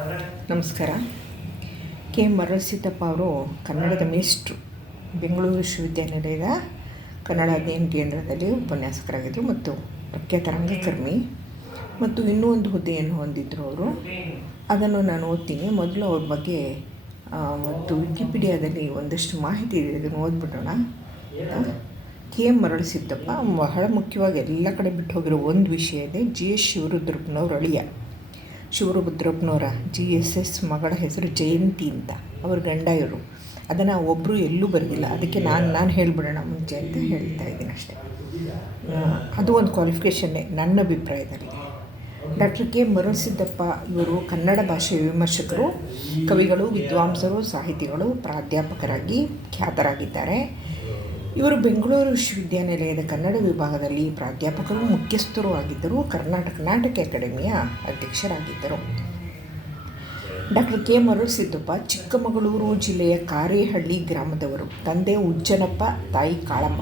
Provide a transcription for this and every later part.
ನಮಸ್ಕಾರ. ಕೆ. ಮರಳಸಿದ್ದಪ್ಪ ಅವರು ಕನ್ನಡದ ಮೇಷ್ಟ್ರು, ಬೆಂಗಳೂರು ವಿಶ್ವವಿದ್ಯಾನಿಲಯದ ಕನ್ನಡ ಅಧ್ಯಯನ ಕೇಂದ್ರದಲ್ಲಿ ಉಪನ್ಯಾಸಕರಾಗಿದ್ದರು ಮತ್ತು ಪ್ರಖ್ಯಾತ ರಂಗಕರ್ಮಿ ಮತ್ತು ಇನ್ನೂ ಒಂದು ಹುದ್ದೆಯನ್ನು ಹೊಂದಿದ್ದರು ಅವರು. ಅದನ್ನು ನಾನು ಓದ್ತೀನಿ. ಮೊದಲು ಅವ್ರ ಬಗ್ಗೆ ಮತ್ತು ವಿಕಿಪೀಡಿಯಾದಲ್ಲಿ ಒಂದಷ್ಟು ಮಾಹಿತಿ ಇದೆ, ಇದನ್ನು ಓದ್ಬಿಡೋಣ. ಕೆ. ಎಂ ಮರಳಸಿದ್ದಪ್ಪ ಬಹಳ ಮುಖ್ಯವಾಗಿ ಎಲ್ಲ ಕಡೆ ಬಿಟ್ಟು ಹೋಗಿರೋ ಒಂದು ವಿಷಯ ಇದೆ, ಜಿ. ಎಸ್. ಶಿವರುದ್ರಪ್ಪನವ್ರ ಅಳಿಯ. ಶಿವರುದ್ರಪ್ಪನವರ ಜಿ ಎಸ್ ಎಸ್ ಮಗಳ ಹೆಸರು ಜಯಂತಿ ಅಂತ. ಅವ್ರ ಗಂಡ ಇವರು. ಅದನ್ನು ಒಬ್ಬರು ಎಲ್ಲೂ ಬರೆದಿಲ್ಲ. ಅದಕ್ಕೆ ನಾನು ನಾನು ಹೇಳಿಬಿಡೋಣ ಮುಂಚೆ ಅಂತ ಹೇಳ್ತಾ ಇದ್ದೀನಿ ಅಷ್ಟೇ. ಅದು ಒಂದು ಕ್ವಾಲಿಫಿಕೇಷನ್ನೇ ನನ್ನ ಅಭಿಪ್ರಾಯದಲ್ಲಿ. Doctor K. ಮರುಸಿದ್ದಪ್ಪ ಇವರು ಕನ್ನಡ ಭಾಷೆಯ ವಿಮರ್ಶಕರು, ಕವಿಗಳು, ವಿದ್ವಾಂಸರು, ಸಾಹಿತಿಗಳು, ಪ್ರಾಧ್ಯಾಪಕರಾಗಿ ಖ್ಯಾತರಾಗಿದ್ದಾರೆ. ಇವರು ಬೆಂಗಳೂರು ವಿಶ್ವವಿದ್ಯಾನಿಲಯದ ಕನ್ನಡ ವಿಭಾಗದಲ್ಲಿ ಪ್ರಾಧ್ಯಾಪಕರು, ಮುಖ್ಯಸ್ಥರು ಆಗಿದ್ದರು, ಕರ್ನಾಟಕ ನಾಟಕ ಅಕಾಡೆಮಿಯ ಅಧ್ಯಕ್ಷರಾಗಿದ್ದರು. Doctor K. ಮರುಸಿದ್ದಪ್ಪ ಚಿಕ್ಕಮಗಳೂರು ಜಿಲ್ಲೆಯ ಕಾರೇಹಳ್ಳಿ ಗ್ರಾಮದವರು, ತಂದೆ ಉಜ್ಜನಪ್ಪ, ತಾಯಿ ಕಾಳಮ್ಮ.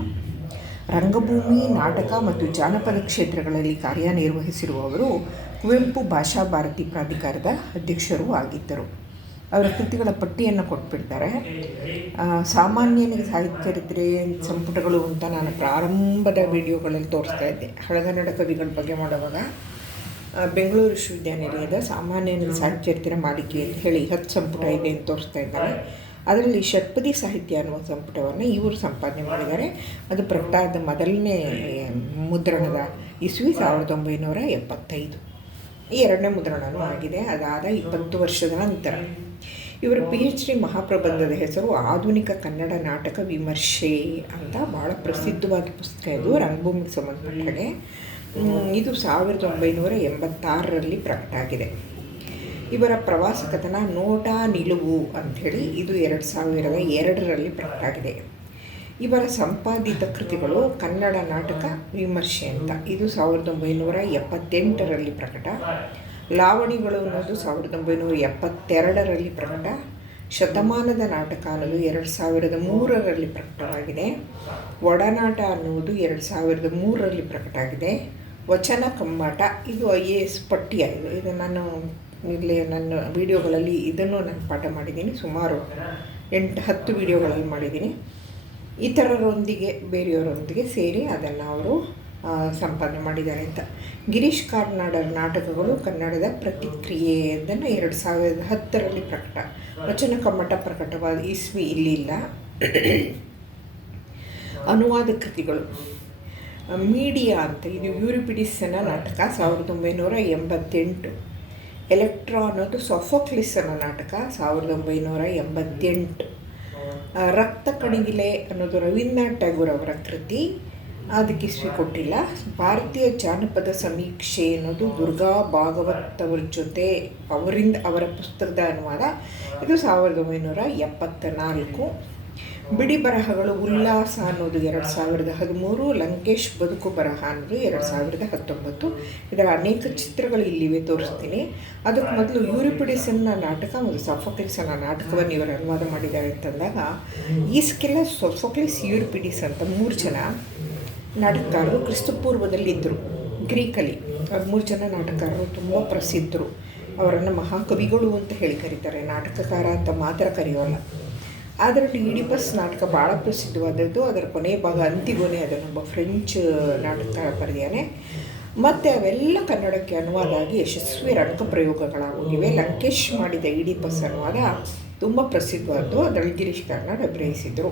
ರಂಗಭೂಮಿ, ನಾಟಕ ಮತ್ತು ಜಾನಪದ ಕ್ಷೇತ್ರಗಳಲ್ಲಿ ಕಾರ್ಯನಿರ್ವಹಿಸಿರುವವರು ಕುವೆಂಪು ಭಾಷಾ ಭಾರತಿ ಪ್ರಾಧಿಕಾರದ ಅಧ್ಯಕ್ಷರೂ ಆಗಿದ್ದರು. ಅವರ ಕೃತಿಗಳ ಪಟ್ಟಿಯನ್ನು ಕೊಟ್ಬಿಡ್ತಾರೆ. ಸಾಮಾನ್ಯನಿಗೆ ಸಾಹಿತ್ಯ ಚರಿತ್ರೆ ಸಂಪುಟಗಳು ಅಂತ ನಾನು ಪ್ರಾರಂಭದ ವಿಡಿಯೋಗಳಲ್ಲಿ ತೋರಿಸ್ತಾ ಇದ್ದೆ. ಹಳಗನ್ನಡ ಕವಿಗಳ ಬಗ್ಗೆ ಮಾಡುವಾಗ ಬೆಂಗಳೂರು ವಿಶ್ವವಿದ್ಯಾನಿಲಯದ ಸಾಮಾನ್ಯನಿಗೆ ಸಾಹಿತ್ಯ ಚರಿತ್ರೆ ಮಾಲಿಕೆ ಅಂತ ಹೇಳಿ ಹತ್ತು ಸಂಪುಟ ಇದೆ ಅಂತ ತೋರಿಸ್ತಾ ಇದ್ದಾರೆ. ಅದರಲ್ಲಿ ಷಟ್ಪದಿ ಸಾಹಿತ್ಯ ಅನ್ನುವ ಸಂಪುಟವನ್ನು ಇವರು ಸಂಪಾದನೆ ಮಾಡಿದ್ದಾರೆ. ಅದು ಪ್ರಕಟಾದ ಮೊದಲನೇ ಮುದ್ರಣದ ಇಸ್ವಿ ಸಾವಿರದ ಒಂಬೈನೂರ ಎಪ್ಪತ್ತೈದು. ಈ ಎರಡನೇ ಮುದ್ರಣವೂ ಆಗಿದೆ. ಅದಾದ ಇಪ್ಪತ್ತು ವರ್ಷದ ನಂತರ. ಇವರ ಪಿ ಎಚ್ ಡಿ ಮಹಾಪ್ರಬಂಧದ ಹೆಸರು ಆಧುನಿಕ ಕನ್ನಡ ನಾಟಕ ವಿಮರ್ಶೆ ಅಂತ ಭಾಳ ಪ್ರಸಿದ್ಧವಾದ ಪುಸ್ತಕ ಇದು, ರಂಗಭೂಮಿಗೆ ಸಂಬಂಧಪಟ್ಟ ಹಾಗೆ. ಇದು ಸಾವಿರದ ಒಂಬೈನೂರ ಎಂಬತ್ತಾರರಲ್ಲಿ ಪ್ರಕಟ ಆಗಿದೆ. ಇವರ ಪ್ರವಾಸ ಕಥನ ನೋಟ ನಿಲುವು ಅಂಥೇಳಿ ಇದು ಎರಡು ಸಾವಿರದ ಎರಡರಲ್ಲಿ ಪ್ರಕಟ ಆಗಿದೆ. ಇವರ ಸಂಪಾದಿತ ಕೃತಿಗಳು ಕನ್ನಡ ನಾಟಕ ವಿಮರ್ಶೆ ಅಂತ. ಇದು ಸಾವಿರದ ಒಂಬೈನೂರ ಎಪ್ಪತ್ತೆಂಟರಲ್ಲಿ ಪ್ರಕಟ. ಲಾವಣಿಗಳು ಅನ್ನೋದು ಸಾವಿರದ ಒಂಬೈನೂರ ಎಪ್ಪತ್ತೆರಡರಲ್ಲಿ ಪ್ರಕಟ. ಶತಮಾನದ ನಾಟಕ ಅನ್ನೋದು ಎರಡು ಸಾವಿರದ ಮೂರರಲ್ಲಿ ಪ್ರಕಟವಾಗಿದೆ. ಒಡನಾಟ ಅನ್ನುವುದು ಎರಡು ಸಾವಿರದ ಮೂರರಲ್ಲಿ ಪ್ರಕಟ ಆಗಿದೆ. ವಚನ ಕಮ್ಮಾಟ, ಇದು ಐ ಎ ಎಸ್ ಪಠ್ಯ ಇದು ನಾನು ಇಲ್ಲಿ ನನ್ನ ವಿಡಿಯೋಗಳಲ್ಲಿ ಇದನ್ನು ನಾನು ಪಾಠ ಮಾಡಿದ್ದೀನಿ. ಸುಮಾರು ಎಂಟು, ಹತ್ತು ವಿಡಿಯೋಗಳಲ್ಲಿ ಮಾಡಿದ್ದೀನಿ. ಇತರರೊಂದಿಗೆ, ಬೇರೆಯವರೊಂದಿಗೆ ಸೇರಿ ಅದನ್ನು ಅವರು ಸಂಪಾದನೆ ಮಾಡಿದ್ದಾರೆ ಅಂತ. ಗಿರೀಶ್ ಕಾರ್ನಾಡರ ನಾಟಕಗಳು ಕನ್ನಡದ ಪ್ರತಿಕ್ರಿಯೆ ಅದನ್ನು ಎರಡು ಸಾವಿರದ ಹತ್ತರಲ್ಲಿ ಪ್ರಕಟ. ವಚನ ಕಮ್ಮಟ ಪ್ರಕಟವಾದ ಇಸ್ವಿ ಇಲ್ಲಿಲ್ಲ ಅನುವಾದ ಕೃತಿಗಳು. ಮೀಡಿಯಾ ಅಂತ ಇದು ಯೂರಿಪಿಡಿಸನ ನಾಟಕ ಸಾವಿರದ ಒಂಬೈನೂರ ಎಂಬತ್ತೆಂಟು. ಎಲೆಕ್ಟ್ರಾ ಅನ್ನೋದು ಸೊಫೋಕ್ಲಿಸನ ನಾಟಕ ಸಾವಿರದ ಒಂಬೈನೂರ ಎಂಬತ್ತೆಂಟು. ರಕ್ತ ಕಣಗಿಲೆ ಅನ್ನೋದು ರವೀಂದ್ರನಾಥ್ ಟ್ಯಾಗೂರ್ ಅವರ ಕೃತಿ. ಅದಕ್ಕೆ ಇಸ್ವಿ ಕೊಟ್ಟಿಲ್ಲ. ಭಾರತೀಯ ಜಾನಪದ ಸಮೀಕ್ಷೆ ಅನ್ನೋದು ದುರ್ಗಾ ಭಾಗವತ್ ಜೊತೆ ಅವರಿಂದ ಅವರ ಪುಸ್ತಕದ ಅನುವಾದ. ಇದು ಸಾವಿರದ ಒಂಬೈನೂರ ಎಪ್ಪತ್ತ ನಾಲ್ಕು ಬಿಡಿ ಬರಹಗಳು ಉಲ್ಲಾಸ ಅನ್ನೋದು ಎರಡು ಸಾವಿರದ ಹದಿಮೂರು, ಲಂಕೇಶ್ ಬದುಕು ಬರಹ ಅನ್ನೋದು ಎರಡು ಸಾವಿರದ ಹತ್ತೊಂಬತ್ತು. ಇದರ ಅನೇಕ ಚಿತ್ರಗಳು ಇಲ್ಲಿವೆ ತೋರಿಸ್ತೀನಿ. ಅದಕ್ಕೆ ಮೊದಲು ಯೂರಿಪಿಡಿಸನ್ನ ನಾಟಕ ಮತ್ತು ಸಫೋಕ್ಲಿಸನ್ನ ನಾಟಕವನ್ನು ಇವರು ಅನುವಾದ ಮಾಡಿದ್ದಾರೆ ಅಂತಂದಾಗ, ಈಸ್ಕೆಲ್ಲ ಸೊಫೋಕ್ಲಿಸ್ ಯೂರಿಪಿಡಿಸ್ ಅಂತ ಮೂರು ಜನ. ನಾಟಕಕಾರರು ಕ್ರಿಸ್ತಪೂರ್ವದಲ್ಲಿ ಇದ್ದರು ಗ್ರೀಕಲ್ಲಿ ಮೂರು ಜನ ನಾಟಕಕಾರರು ತುಂಬ ಪ್ರಸಿದ್ಧರು. ಅವರನ್ನು ಮಹಾಕವಿಗಳು ಅಂತ ಹೇಳಿ ಕರೀತಾರೆ. ನಾಟಕಕಾರ ಅಂತ ಮಾತ್ರ ಕರೆಯೋಲ್ಲ. ಅದರಲ್ಲಿ ಇಡಿಪಸ್ ನಾಟಕ ಭಾಳ ಪ್ರಸಿದ್ಧವಾದದ್ದು. ಅದರ ಕೊನೆಯ ಭಾಗ ಅಂತಿಗೊನೆ ಅದನ್ನೊಬ್ಬ ಫ್ರೆಂಚ್ ನಾಟಕಕಾರ ಬರೆದಿದ್ದಾನೆ. ಮತ್ತು ಅವೆಲ್ಲ ಕನ್ನಡಕ್ಕೆ ಅನುವಾದ ಆಗಿ ಯಶಸ್ವಿ ರಂಗ ಪ್ರಯೋಗಗಳಾಗಿವೆ ಲಂಕೇಶ್ ಮಾಡಿದ ಇಡಿಪಸ್ ಅನುವಾದ ತುಂಬ ಪ್ರಸಿದ್ಧವಾದ್ದು ಅದರಲ್ಲಿ ಗಿರೀಶ್ ಕಾರ್ನಾಡ್ ಅಭಿನಯಿಸಿದರು.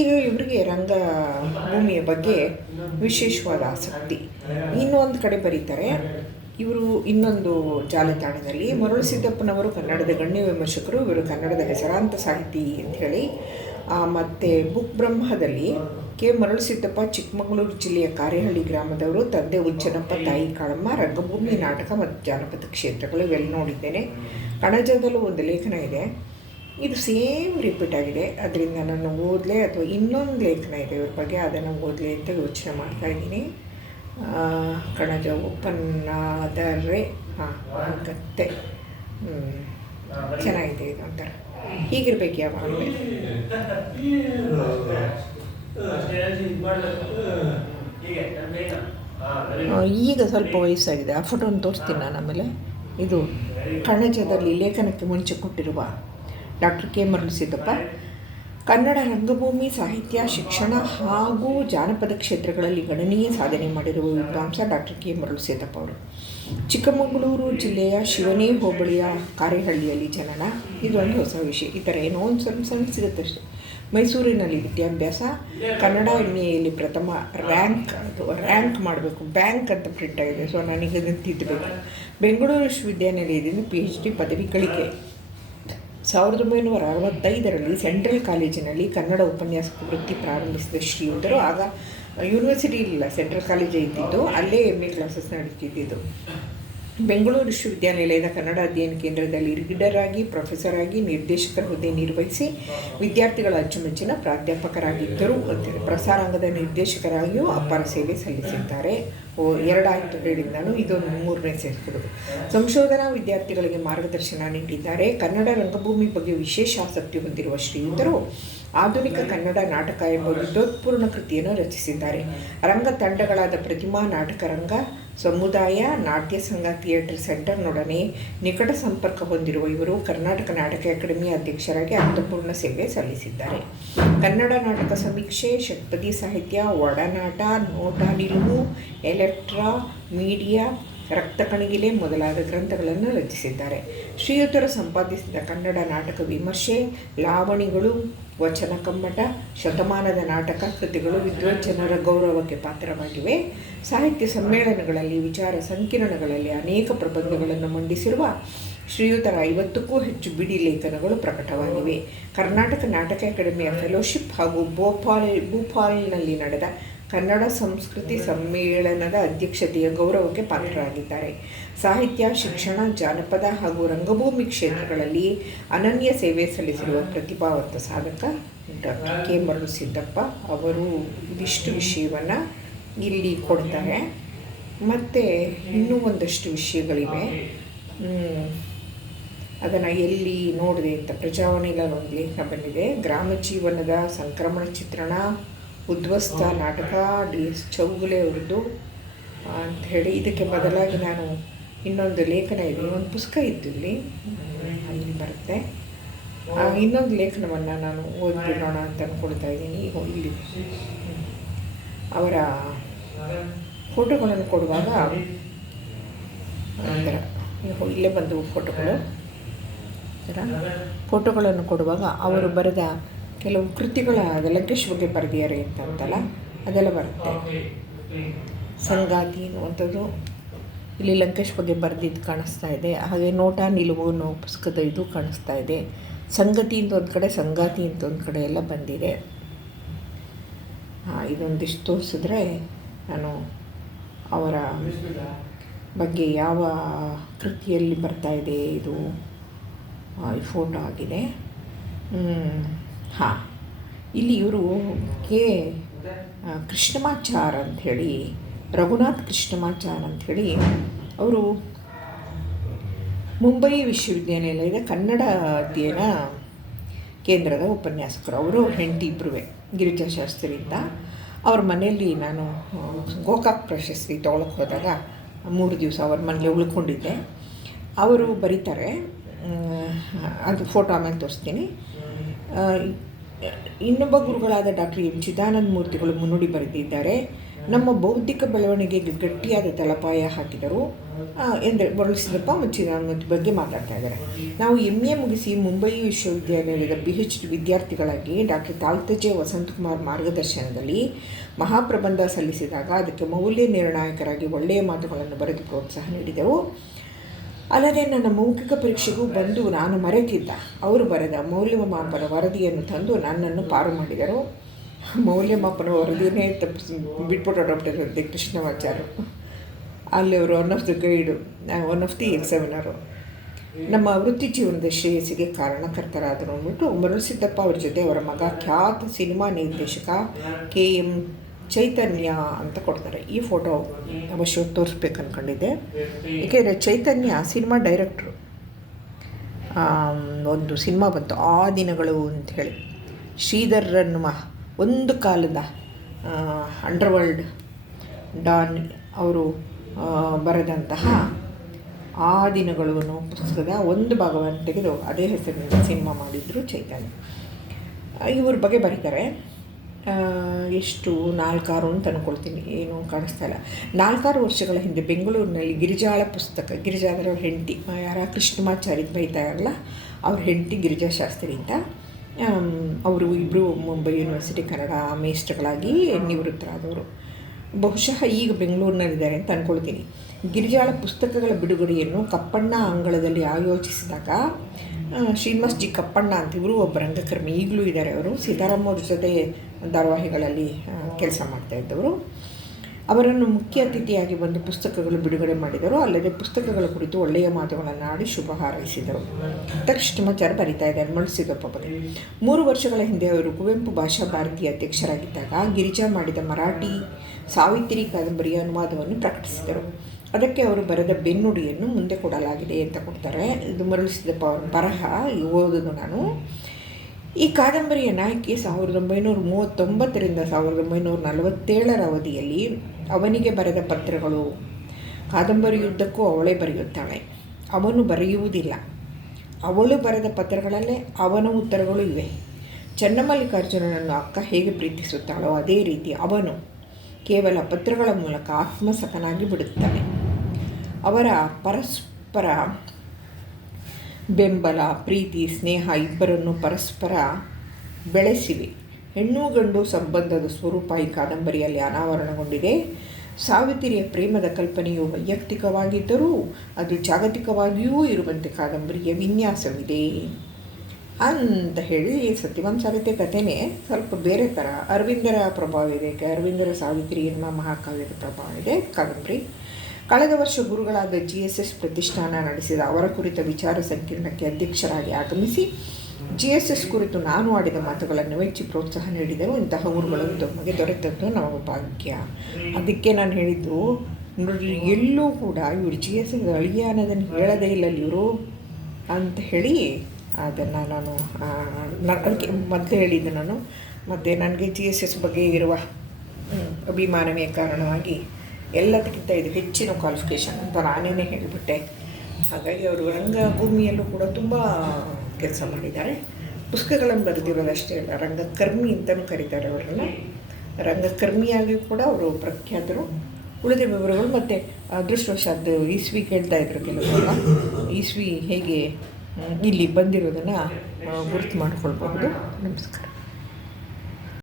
ಈಗ ಇವರಿಗೆ ರಂಗ ಭೂಮಿಯ ಬಗ್ಗೆ ವಿಶೇಷವಾದ ಆಸಕ್ತಿ. ಇನ್ನೊಂದು ಕಡೆ ಬರೀತಾರೆ. ಇವರು ಇನ್ನೊಂದು ಜಾಲತಾಣದಲ್ಲಿ ಮರುಳು ಸಿದ್ದಪ್ಪನವರು ಕನ್ನಡದ ಗಣ್ಯ ವಿಮರ್ಶಕರು ಇವರು ಕನ್ನಡದ ಹೆಸರಾಂತ ಸಾಹಿತಿ ಅಂತ ಹೇಳಿ ಮತ್ತು ಬುಕ್ ಬ್ರಹ್ಮದಲ್ಲಿ ಕೆ. ಮರುಳಸಿದ್ದಪ್ಪ ಚಿಕ್ಕಮಗಳೂರು ಜಿಲ್ಲೆಯ ಕಾರೇಹಳ್ಳಿ ಗ್ರಾಮದವರು ತಂದೆ ಉಚ್ಚನಪ್ಪ ತಾಯಿ ಕಾಳಮ್ಮ ರಂಗಭೂಮಿ ನಾಟಕ ಮತ್ತು ಜಾನಪದ ಕ್ಷೇತ್ರಗಳು ಇವೆಲ್ಲ ನೋಡಿದ್ದೇನೆ. ಕಣಜದಲ್ಲೂ ಒಂದು ಲೇಖನ ಇದೆ. ಇದು ಸೇಮ್ ರಿಪೀಟ್ ಆಗಿದೆ. ಅದರಿಂದ ನಾನು ಓದಲೆ ಅಥವಾ ಇನ್ನೊಂದು ಲೇಖನ ಇದೆ ಇವ್ರ ಬಗ್ಗೆ ಅದನ್ನು ಓದಲಿ ಅಂತ ಯೋಚನೆ ಮಾಡ್ತಾ ಇದ್ದೀನಿ. ಕಣಜ ಓಪನ್ ಆದರೆ ಹಾಂ ಹ್ಮ್. ಚೆನ್ನಾಗಿದೆ ಇದು ಒಂಥರ. ಹೀಗಿರ್ಬೇಕು ಯಾವಾಗಲೂ ಆ, ಈಗ ಸ್ವಲ್ಪ ವಯಸ್ಸಾಗಿದೆ. ಆ ಫೋಟೋನ ತೋರಿಸ್ತೀನಿ ನಾನು ಆಮೇಲೆ. ಇದು ಕಣಜದಲ್ಲಿ ಲೇಖನಕ್ಕೆ ಮುಂಚೆ ಕೊಟ್ಟಿರುವ ಡಾಕ್ಟರ್ ಕೆ ಮರಳುಸಿದ್ದಪ್ಪ. ಕನ್ನಡ ರಂಗಭೂಮಿ, ಸಾಹಿತ್ಯ, ಶಿಕ್ಷಣ ಹಾಗೂ ಜಾನಪದ ಕ್ಷೇತ್ರಗಳಲ್ಲಿ ಗಣನೀಯ ಸಾಧನೆ ಮಾಡಿರುವ ವಿದ್ವಾಂಸ ಡಾಕ್ಟರ್ ಕೆ ಮರಳುಸಿದ್ದಪ್ಪ ಅವರು. ಚಿಕ್ಕಮಗಳೂರು ಜಿಲ್ಲೆಯ ಶಿವನಿ ಹೋಬಳಿಯ ಕಾರೆಹಳ್ಳಿಯಲ್ಲಿ ಜನನ. ಇದೊಂದು ಹೊಸ ವಿಷಯ. ಈ ಥರ ಏನೋ ಒಂದು ಸ್ವಲ್ಪ ಸಣ್ಣ ಸಿಗುತ್ತಷ್ಟೆ ಮೈಸೂರಿನಲ್ಲಿ ವಿದ್ಯಾಭ್ಯಾಸ, ಕನ್ನಡ ಎಣ್ಣೆಯಲ್ಲಿ ಪ್ರಥಮ ರ್ಯಾಂಕ್ ಅದು ರ್ಯಾಂಕ್ ಮಾಡಬೇಕು. ಬ್ಯಾಂಕ್ ಅಂತ ಪ್ರಿಂಟ್ ಆಗಿದೆ. ಸೊ ನನಗೆ ಅದನ್ನು ತಿದ್ದಬೇಕು ಬೆಂಗಳೂರು ವಿಶ್ವವಿದ್ಯಾನಿಲಯದಿಂದ ಪಿ ಎಚ್ ಡಿ ಪದವಿ ಗಳಿಕೆ ಸಾವಿರದ ಒಂಬೈನೂರ ಅರವತ್ತೈದರಲ್ಲಿ ಸೆಂಟ್ರಲ್ ಕಾಲೇಜಿನಲ್ಲಿ ಕನ್ನಡ ಉಪನ್ಯಾಸ ವೃತ್ತಿ ಪ್ರಾರಂಭಿಸಿದ ಶ್ರೀಯುತರು, ಆಗ ಯೂನಿವರ್ಸಿಟಿ ಇಲ್ಲ ಸೆಂಟ್ರಲ್ ಕಾಲೇಜೇ ಇದ್ದಿದ್ದು, ಅಲ್ಲೇ ಎಂ ಎ ಕ್ಲಾಸಸ್ ನಡೀತಿದ್ದು ಬೆಂಗಳೂರು ವಿಶ್ವವಿದ್ಯಾನಿಲಯದ ಕನ್ನಡ ಅಧ್ಯಯನ ಕೇಂದ್ರದಲ್ಲಿ ರೀಡರ್ ಆಗಿ ಪ್ರೊಫೆಸರ್ ಆಗಿ ನಿರ್ದೇಶಕರ ಹುದ್ದೆ ನಿರ್ವಹಿಸಿ ವಿದ್ಯಾರ್ಥಿಗಳ ಅಚ್ಚುಮೆಚ್ಚಿನ ಪ್ರಾಧ್ಯಾಪಕರಾಗಿದ್ದರು. ಪ್ರಸಾರಾಂಗದ ನಿರ್ದೇಶಕರಾಗಿಯೂ ಅಪ್ಪರ ಸೇವೆ ಸಲ್ಲಿಸಿದ್ದಾರೆ. ಎರಡಾಯಿತು ಹೇಳಿದ ನಾನು. ಇದೊಂದು ಮೂರನೇ ಸೇರಿಸಿದರು ಸಂಶೋಧನಾ ವಿದ್ಯಾರ್ಥಿಗಳಿಗೆ ಮಾರ್ಗದರ್ಶನ ನೀಡಿದ್ದಾರೆ. ಕನ್ನಡ ರಂಗಭೂಮಿ ಬಗ್ಗೆ ವಿಶೇಷ ಆಸಕ್ತಿ ಹೊಂದಿರುವ ಶ್ರೀಯುತರು ಆಧುನಿಕ ಕನ್ನಡ ನಾಟಕ ಎಂಬ ವಿದ್ವತ್ಪೂರ್ಣ ಕೃತಿಯನ್ನು ರಚಿಸಿದ್ದಾರೆ. ರಂಗ ತಂಡಗಳಾದ ಪ್ರತಿಮಾ ನಾಟಕ ರಂಗ ಸಮುದಾಯ ನಾಟ್ಯ ಸಂಘ ಥಿಯೇಟರ್ ಸೆಂಟರ್ನೊಡನೆ ನಿಕಟ ಸಂಪರ್ಕ ಹೊಂದಿರುವ ಇವರು ಕರ್ನಾಟಕ ನಾಟಕ ಅಕಾಡೆಮಿ ಅಧ್ಯಕ್ಷರಾಗಿ ಅರ್ಥಪೂರ್ಣ ಸೇವೆ ಸಲ್ಲಿಸಿದ್ದಾರೆ. ಕನ್ನಡ ನಾಟಕ ಸಮೀಕ್ಷೆ, ಷಟ್ಪದಿ ಸಾಹಿತ್ಯ, ಒಡನಾಟ, ನೋಟ, ನಿಲುವು, ಎಲೆಕ್ಟ್ರಾ, ಮೀಡಿಯಾ ರಕ್ತ ಕಣಿಗಿಲೆ ಮೊದಲಾದ ಗ್ರಂಥಗಳನ್ನು ರಚಿಸಿದ್ದಾರೆ. ಶ್ರೀಯುತರು ಸಂಪಾದಿಸಿದ ಕನ್ನಡ ನಾಟಕ ವಿಮರ್ಶೆ, ಲಾವಣಿಗಳು, ವಚನ ಕಮ್ಮಟ, ಶತಮಾನದ ನಾಟಕ ಕೃತಿಗಳು ವಿದ್ವಜ್ಜನರ ಗೌರವಕ್ಕೆ ಪಾತ್ರವಾಗಿವೆ. ಸಾಹಿತ್ಯ ಸಮ್ಮೇಳನಗಳಲ್ಲಿ ವಿಚಾರ ಸಂಕಿರಣಗಳಲ್ಲಿ ಅನೇಕ ಪ್ರಬಂಧಗಳನ್ನು ಮಂಡಿಸಿರುವ ಶ್ರೀಯುತರ ಐವತ್ತಕ್ಕೂ ಹೆಚ್ಚು ಬಿಡಿ ಲೇಖನಗಳು ಪ್ರಕಟವಾಗಿವೆ. ಕರ್ನಾಟಕ ನಾಟಕ ಅಕಾಡೆಮಿಯ ಫೆಲೋಶಿಪ್ ಹಾಗೂ ಭೋಪಾಲ್ ಭೂಪಾಲ್ನಲ್ಲಿ ನಡೆದ ಕನ್ನಡ ಸಂಸ್ಕೃತಿ ಸಮ್ಮೇಳನದ ಅಧ್ಯಕ್ಷತೆಯ ಗೌರವಕ್ಕೆ ಪಾತ್ರರಾಗಿದ್ದಾರೆ. ಸಾಹಿತ್ಯ ಶಿಕ್ಷಣ ಜಾನಪದ ಹಾಗೂ ರಂಗಭೂಮಿ ಕ್ಷೇತ್ರಗಳಲ್ಲಿ ಅನನ್ಯ ಸೇವೆ ಸಲ್ಲಿಸಿರುವ ಪ್ರತಿಭಾವಂತ ಸಾಧಕ ಡಾಕ್ಟರ್ ಕೆ. ಮರಳು ಸಿದ್ದಪ್ಪ ಅವರು ಇದಿಷ್ಟು ವಿಷಯವನ್ನು ಇಲ್ಲಿ ಕೊಡ್ತಾರೆ. ಮತ್ತು ಇನ್ನೂ ಒಂದಷ್ಟು ವಿಷಯಗಳಿವೆ. ಅದನ್ನು ಎಲ್ಲಿ ನೋಡಿದೆ ಅಂತ ಪ್ರಜಾವಾಣಿಯಲ್ಲಿ ಒಂದು ಲೇಖನ ಬಂದಿದೆ. ಗ್ರಾಮ ಜೀವನದ ಸಂಕ್ರಮಣ ಚಿತ್ರಣ ಉದ್ವಸ್ತ ನಾಟಕ ಡಿ ಎಸ್ ಚೌಗುಲೆ ಅಂತ ಹೇಳಿ ಇದಕ್ಕೆ ಬದಲಾಗಿ ನಾನು ಇನ್ನೊಂದು ಲೇಖನ ಇದೆ. ಒಂದು ಪುಸ್ತಕ ಇತ್ತು ಇಲ್ಲಿ. ಅಲ್ಲಿ ಬರುತ್ತೆ. ಇನ್ನೊಂದು ಲೇಖನವನ್ನು ನಾನು ಓದ್ಬಿಡೋಣ ಅಂತ ಅಂದ್ಕೊಳ್ತಾ ಇದ್ದೀನಿ. ಈಗ ಇಲ್ಲಿ ಅವರ ಫೋಟೋಗಳನ್ನು ಕೊಡುವಾಗ ಥರ ಇಲ್ಲೇ ಬಂದು ಫೋಟೋಗಳು. ಫೋಟೋಗಳನ್ನು ಕೊಡುವಾಗ ಅವರು ಬರೆದ ಕೆಲವು ಕೃತಿಗಳ ಲಂಕೇಶ್ ಬಗ್ಗೆ ಬರೆದಿದ್ದಾರೆ ಅಂತಂತಲ್ಲ, ಅದೆಲ್ಲ ಬರುತ್ತೆ. ಸಂಗಾತಿ ಅನ್ನುವಂಥದ್ದು ಇಲ್ಲಿ ಲಂಕೇಶ್ ಬಗ್ಗೆ ಬರೆದಿದ್ದು ಕಾಣಿಸ್ತಾ ಇದೆ. ಹಾಗೆ ನೋಟ, ನಿಲುವು ಅನ್ನೋ ಪುಸ್ತಕದ ಇದು ಕಾಣಿಸ್ತಾ ಇದೆ. ಸಂಗತಿ ಅಂತ ಒಂದು ಕಡೆ, ಸಂಗಾತಿ ಅಂತ ಒಂದು ಕಡೆ ಎಲ್ಲ ಬಂದಿದೆ. ಇದೊಂದಿಷ್ಟು ತೋರಿಸಿದ್ರೆ ನಾನು ಅವರ ಬಗ್ಗೆ ಯಾವ ಕೃತಿಯಲ್ಲಿ ಬರ್ತಾ ಇದೆ, ಇದು ಫೋಟೋ ಆಗಿದೆ. ಹಾಂ. ಇಲ್ಲಿ ಇವರು ಕೆ ಕೃಷ್ಣಮಾಚಾರ್ ಅಂಥೇಳಿ, ರಘುನಾಥ್ ಕೃಷ್ಣಮಾಚಾರ್ ಅಂಥೇಳಿ ಅವರು ಮುಂಬೈ ವಿಶ್ವವಿದ್ಯಾನಿಲಯದ ಕನ್ನಡ ಅಧ್ಯಯನ ಕೇಂದ್ರದ ಉಪನ್ಯಾಸಕರು. ಅವರು ಹೆಂಡತಿ ಶಾಸ್ತ್ರಿ ಗಿರಿಜಾಶಾಸ್ತ್ರಿಯಿಂದ. ಅವ್ರ ಮನೆಯಲ್ಲಿ ನಾನು ಗೋಕಾಕ್ ಪ್ರಶಸ್ತಿ ತೊಗೊಳಕ್ಕೆ ಹೋದಾಗ ಮೂರು ದಿವಸ ಅವ್ರ ಮನೇಲಿ ಉಳ್ಕೊಂಡಿದ್ದೆ. ಅವರು ಬರೀತಾರೆ ಅದು ಫೋಟೋ ಆಮೇಲೆ ತೋರಿಸ್ತೀನಿ. ಇನ್ನೊಬ್ಬ ಗುರುಗಳಾದ ಡಾಕ್ಟರ್ ಎಂ ಚಿದಾನಂದ ಮೂರ್ತಿಗಳು ಮುನ್ನುಡಿ ಬರೆದಿದ್ದಾರೆ. ನಮ್ಮ ಬೌದ್ಧಿಕ ಬೆಳವಣಿಗೆಗೆ ಗಟ್ಟಿಯಾದ ತಲಪಾಯ ಹಾಕಿದರು. ಎಂದರೆ ಬರಳಿಸಿದಪ್ಪ ಚಿದಾನಂದ ಬಗ್ಗೆ ಮಾತಾಡ್ತಾ ಇದ್ದಾರೆ. ನಾವು ಎಂ ಎ ಮುಗಿಸಿ ಮುಂಬೈ ವಿಶ್ವವಿದ್ಯಾಲಯದ ಪಿ ಎಚ್ ಡಿ ವಿದ್ಯಾರ್ಥಿಗಳಾಗಿ ಡಾಕ್ಟರ್ ತಾಲ್ತಜೆ ವಸಂತಕುಮಾರ್ ಮಾರ್ಗದರ್ಶನದಲ್ಲಿ ಮಹಾಪ್ರಬಂಧ ಸಲ್ಲಿಸಿದಾಗ ಅದಕ್ಕೆ ಮೌಲ್ಯ ನಿರ್ಣಾಯಕರಾಗಿ ಒಳ್ಳೆಯ ಮಾತುಗಳನ್ನು ಬರೆದು ಪ್ರೋತ್ಸಾಹ ನೀಡಿದೆವು. ಅಲ್ಲದೆ ನನ್ನ ಮೌಖಿಕ ಪರೀಕ್ಷೆಗೂ ಬಂದು ನಾನು ಮರೆತಿದ್ದ. ಅವರು ಬರೆದ ಮೌಲ್ಯಮಾಪನ ವರದಿಯನ್ನು ತಂದು ನನ್ನನ್ನು ಪಾರು ಮಾಡಿದರು. ಮೌಲ್ಯಮಾಪನ ವರದಿಯೇ ತಪ್ಪಿಸಿ ಬಿಟ್ಬಿಟ್ಟು ಡಾಕ್ಟರ್ ಕೃಷ್ಣವಾಚಾರ್ಯರು ಅಲ್ಲಿ ಅವರು one of the guide one of the examiner ನಮ್ಮ ವೃತ್ತಿ ಜೀವನದ ಶ್ರೇಯಸ್ಸಿಗೆ ಕಾರಣಕರ್ತರಾದರು ಅಂದ್ಬಿಟ್ಟು ಮರುಸಿದ್ದಪ್ಪ ಅವರ ಜೊತೆ ಅವರ ಮಗ ಖ್ಯಾತ ಸಿನಿಮಾ ನಿರ್ದೇಶಕ ಕೆ ಎಂ ಚೈತನ್ಯ ಅಂತ ಕೊಡ್ತಾರೆ. ಈ ಫೋಟೋ ಅವಶ್ಯ ತೋರಿಸ್ಬೇಕು ಅಂದ್ಕೊಂಡಿದ್ದೆ ಏಕೆಂದರೆ ಚೈತನ್ಯ ಸಿನಿಮಾ ಡೈರೆಕ್ಟ್ರು ಒಂದು ಸಿನಿಮಾ ಬಂತು. ಆ ದಿನಗಳು ಅಂತ ಹೇಳಿ. ಅನ್ನುವ ಒಂದು ಕಾಲದ ಅಂಡರ್ವರ್ಲ್ಡ್ ಡಾನ್ ಅವರು ಬರೆದಂತಹ ಆ ದಿನಗಳು ಅನ್ನೋ ಪುಸ್ತಕದ ಒಂದು ಭಾಗವನ್ನು ತೆಗೆದು ಅದೇ ಹೆಸರಿನಿಂದ ಸಿನಿಮಾ ಮಾಡಿದ್ರು ಚೈತನ್ಯ. ಇವ್ರ ಬಗ್ಗೆ ಬರೀತಾರೆ. ಎಷ್ಟು ನಾಲ್ಕಾರು ಅಂತ ಅಂದ್ಕೊಳ್ತೀನಿ ಏನು ಕಾಣಿಸ್ತಾ ಇಲ್ಲ. ನಾಲ್ಕಾರು ವರ್ಷಗಳ ಹಿಂದೆ ಬೆಂಗಳೂರಿನಲ್ಲಿ ಗಿರಿಜಾಳ ಪುಸ್ತಕ ಗಿರಿಜಾ ಅಂದರೆ ಅವ್ರ ಹೆಂಡತಿ ಯಾರ ಕೃಷ್ಣಮಾಚಾರ್ಯ ಬೈತಾರಲ್ಲ ಅವ್ರ ಹೆಂಡತಿ ಗಿರಿಜಾ ಶಾಸ್ತ್ರಿ ಅಂತ ಅವರು ಇಬ್ಬರು ಮುಂಬೈ ಯೂನಿವರ್ಸಿಟಿ ಕನ್ನಡ ಮೇಸ್ಟ್ಗಳಾಗಿ ನಿವೃತ್ತರಾದವರು. ಬಹುಶಃ ಈಗ ಬೆಂಗಳೂರಿನಲ್ಲಿದ್ದಾರೆ ಅಂತ ಅಂದ್ಕೊಳ್ತೀನಿ ಗಿರಿಜಾಳ ಪುಸ್ತಕಗಳ ಬಿಡುಗಡೆಯನ್ನು ಕಪ್ಪಣ್ಣ ಅಂಗಳದಲ್ಲಿ ಆಯೋಜಿಸಿದಾಗ ಶ್ರೀನಿವಾಸ್ ಜಿ ಕಪ್ಪಣ್ಣ ಅಂತ ಇವರು ಒಬ್ಬ ರಂಗಕರ್ಮಿ. ಈಗಲೂ ಇದ್ದಾರೆ ಅವರು. ಸೀತಾರಾಮ್ ಅವ್ರ ಜೊತೆ ಧಾರಾವಾಹಿಗಳಲ್ಲಿ ಕೆಲಸ ಮಾಡ್ತಾ ಇದ್ದವರು. ಅವರನ್ನು ಮುಖ್ಯ ಅತಿಥಿಯಾಗಿ ಬಂದು ಪುಸ್ತಕಗಳು ಬಿಡುಗಡೆ ಮಾಡಿದರು. ಅಲ್ಲದೆ ಪುಸ್ತಕಗಳ ಕುರಿತು ಒಳ್ಳೆಯ ಮಾತುಗಳನ್ನು ಆಡಿ ಶುಭ ಹಾರೈಸಿದರು. ತಕ್ಷಣಮಾಚಾರ ಬರಿತಾ ಇದ್ದಾರೆ. ಮಣಸಿದಪ್ಪ ಬಗ್ಗೆ ಮೂರು ವರ್ಷಗಳ ಹಿಂದೆ ಅವರು ಕುವೆಂಪು ಭಾಷಾ ಭಾರತೀಯ ಅಧ್ಯಕ್ಷರಾಗಿದ್ದಾಗ ಗಿರಿಜಾ ಮಾಡಿದ ಮರಾಠಿ, ಸಾವಿತ್ರಿ, ಕಾದಂಬರಿಯ ಅನುವಾದವನ್ನು ಪ್ರಕಟಿಸಿದರು. ಅದಕ್ಕೆ ಅವರು ಬರೆದ ಬೆನ್ನುಡಿಯನ್ನು ಮುಂದೆ ಕೊಡಲಾಗಿದೆ ಅಂತ ಕೊಡ್ತಾರೆ. ಇದು ಮರಳಿಸಿದ ಪ, ಬರಹ ಓದೋದು ನಾನು. ಈ ಕಾದಂಬರಿಯ ನಾಯಕಿ ಸಾವಿರದ ಒಂಬೈನೂರ ಮೂವತ್ತೊಂಬತ್ತರಿಂದ ಸಾವಿರದ ಒಂಬೈನೂರ ನಲವತ್ತೇಳರ ಅವಧಿಯಲ್ಲಿ ಅವನಿಗೆ ಬರೆದ ಪತ್ರಗಳು. ಕಾದಂಬರಿಯುದ್ದಕ್ಕೂ ಅವಳೇ ಬರೆಯುತ್ತಾಳೆ. ಅವನು ಬರೆಯುವುದಿಲ್ಲ. ಅವಳು ಬರೆದ ಪತ್ರಗಳಲ್ಲೇ ಅವನ ಉತ್ತರಗಳು ಇವೆ. ಚನ್ನಮಲ್ಲಿಕಾರ್ಜುನನನ್ನು ಅಕ್ಕ ಹೇಗೆ ಪ್ರೀತಿಸುತ್ತಾಳೋ ಅದೇ ರೀತಿ ಅವನು ಕೇವಲ ಪತ್ರಗಳ ಮೂಲಕ ಆತ್ಮಸಖನಾಗಿ ಬಿಡುತ್ತಾನೆ. ಅವರ ಪರಸ್ಪರ ಬೆಂಬಲ, ಪ್ರೀತಿ, ಸ್ನೇಹ ಇಬ್ಬರನ್ನು ಪರಸ್ಪರ ಬೆಳೆಸಿವೆ. ಹೆಣ್ಣು ಗಂಡು ಸಂಬಂಧದ ಸ್ವರೂಪ ಈ ಕಾದಂಬರಿಯಲ್ಲಿ ಅನಾವರಣಗೊಂಡಿದೆ. ಸಾವಿತ್ರಿಯ ಪ್ರೇಮದ ಕಲ್ಪನೆಯು ವೈಯಕ್ತಿಕವಾಗಿದ್ದರೂ ಅದು ಜಾಗತಿಕವಾಗಿಯೂ ಇರುವಂತೆ ಕಾದಂಬರಿಯ ವಿನ್ಯಾಸವಿದೆ ಅಂತ ಹೇಳಿ ಸತ್ಯವಾನ್ ಸಾಹಿತ್ಯ ಕಥೆನೇ ಸ್ವಲ್ಪ ಬೇರೆ ಥರ. ಅರವಿಂದರ ಪ್ರಭಾವ ಇದೆ. ಅರವಿಂದರ ಸಾವಿತ್ರಿ ಎನ್ನುವ ಮಹಾಕಾವ್ಯದ ಪ್ರಭಾವ ಇದೆ. ಕಾದಂಬರಿ ಕಳೆದ ವರ್ಷ ಗುರುಗಳಾದ ಜಿ ಎಸ್ ಎಸ್ ಪ್ರತಿಷ್ಠಾನ ನಡೆಸಿದ ಅವರ ಕುರಿತ ವಿಚಾರ ಸಂಕಿರಣಕ್ಕೆ ಅಧ್ಯಕ್ಷರಾಗಿ ಆಗಮಿಸಿ ಜಿ ಎಸ್ ಎಸ್ ಕುರಿತು ನಾನು ಆಡಿದ ಮಾತುಗಳನ್ನು ಮೆಚ್ಚಿ ಪ್ರೋತ್ಸಾಹ ನೀಡಿದರು. ಇಂತಹ ಊರುಗಳು ತಮಗೆ ದೊರೆತದ್ದು ನಮ್ಮ ಭಾಗ್ಯ. ಅದಕ್ಕೆ ನಾನು ಹೇಳಿದ್ದು ನೋಡಿ ಎಲ್ಲೂ ಕೂಡ ಇವರು ಜಿ ಎಸ್ ಎಸ್ ಅಳಿಯ ಅನ್ನೋದನ್ನು ಹೇಳೋದೇ ಇಲ್ಲ ಇವರು ಅಂತ ಹೇಳಿ ಅದನ್ನು ನಾನು ಅದಕ್ಕೆ ಮೊದಲು ಹೇಳಿದ್ದೆ ನಾನು. ಮತ್ತು ನನಗೆ ಜಿ ಎಸ್ ಎಸ್ ಬಗ್ಗೆ ಇರುವ ಅಭಿಮಾನವೇ ಕಾರಣವಾಗಿ ಎಲ್ಲದಕ್ಕಿಂತ ಇದು ಹೆಚ್ಚಿನ ಕ್ವಾಲಿಫಿಕೇಷನ್ ಅಂತ ನಾನೇ ಹೇಳಿಬಿಟ್ಟೆ. ಹಾಗಾಗಿ ಅವರು ರಂಗಭೂಮಿಯಲ್ಲೂ ಕೂಡ ತುಂಬ ಕೆಲಸ ಮಾಡಿದ್ದಾರೆ. ಪುಸ್ತಕಗಳನ್ನು ಬರೆದಿರೋದಷ್ಟೇ ಅಲ್ಲ, ರಂಗಕರ್ಮಿ ಅಂತಲೂ ಕರೀತಾರೆ ಅವರನ್ನು. ರಂಗಕರ್ಮಿಯಾಗಿ ಕೂಡ ಅವರು ಪ್ರಖ್ಯಾತರು. ಉಳಿದ ವಿವರಗಳು ಮತ್ತು ಅದೃಷ್ಟವಶಾತ್ ಈಸ್ವಿ ಕೇಳ್ತಾ ಇದ್ರು ಕೆಲವರೆಲ್ಲ ಈಸ್ವಿ ಹೇಗೆ ಇಲ್ಲಿ ಬಂದಿರೋದನ್ನು ಗುರುತು ಮಾಡ್ಕೊಳ್ಬಹುದು. ನಮಸ್ಕಾರ.